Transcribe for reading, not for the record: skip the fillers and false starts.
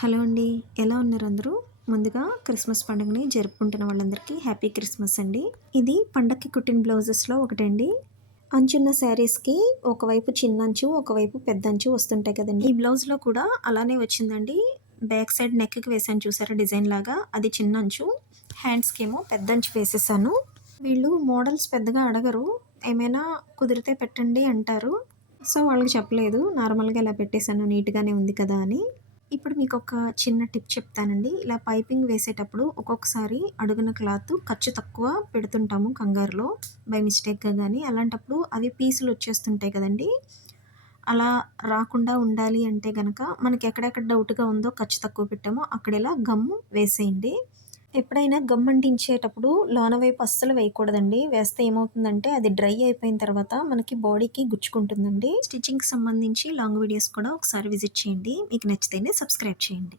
Hello అండి. ఎలా ఉన్నారు అందరూ? ముందుగా క్రిస్మస్ పండుగని జరుపుకుంటున్న వాళ్ళందరికీ హ్యాపీ క్రిస్మస్ అండి. ఇది పండక్కి కుట్టిన బ్లౌజెస్‌లో ఒకటండి. అంచున్న శారీస్‌కి ఒకవైపు చిన్నంచు, ఒకవైపు పెద్దంచు వస్తుంటాయి కదండీ! ఈ బ్లౌజ్‌లో కూడా అలానే వచ్చిందండి. బ్యాక్ సైడ్ నెక్‌కి వేశాను చూసారా డిజైన్‌లాగా అది చిన్నంచు. హ్యాండ్స్‌కేమో పెద్దంచు వేసేసాను. వీళ్ళు మోడల్స్ పెద్దగా అడగరు. ఏమైనా కుదిరితే పెట్టండి అంటారు. సో, వాళ్ళకి చెప్పలేదు. నార్మల్‌గా ఇలా పెట్టేసాను నీట్‌గానే ఉంది కదా అని. ఇప్పుడు మీకొక చిన్న టిప్ చెప్తానండి. ఇలా పైపింగ్ వేసేటప్పుడు ఒక్కొక్కసారి అడుగున క్లాత్ ఖర్చు తక్కువ పెడుతుంటాము కంగారులో బై మిస్టేక్‌గా గానీ, అలాంటప్పుడు అవి పీసులొచ్చేస్తుంటాయి కదండీ! అలా రాకుండా ఉండాలి అంటే గనక మనకెక్కడెక్కడ డౌట్‌గా ఉందో ఖర్చు తక్కువ పెట్టామో అక్కడిలా గమ్ము వేసేయండి. ఎప్పుడైనా గమ్ అంటించేటప్పుడు లోన వైపు అస్సలు వేయకూడదండి. వేస్తే ఏమవుతుందంటే అది డ్రై అయిపోయిన తర్వాత మనకి బాడీకి గుచ్చుకుంటుందండి. స్టిచ్చింగ్‌కి సంబంధించి లాంగ్ వీడియోస్ కూడా ఒకసారి విజిట్ చేయండి. మీకు నచ్చితేనే సబ్స్క్రైబ్ చేయండి.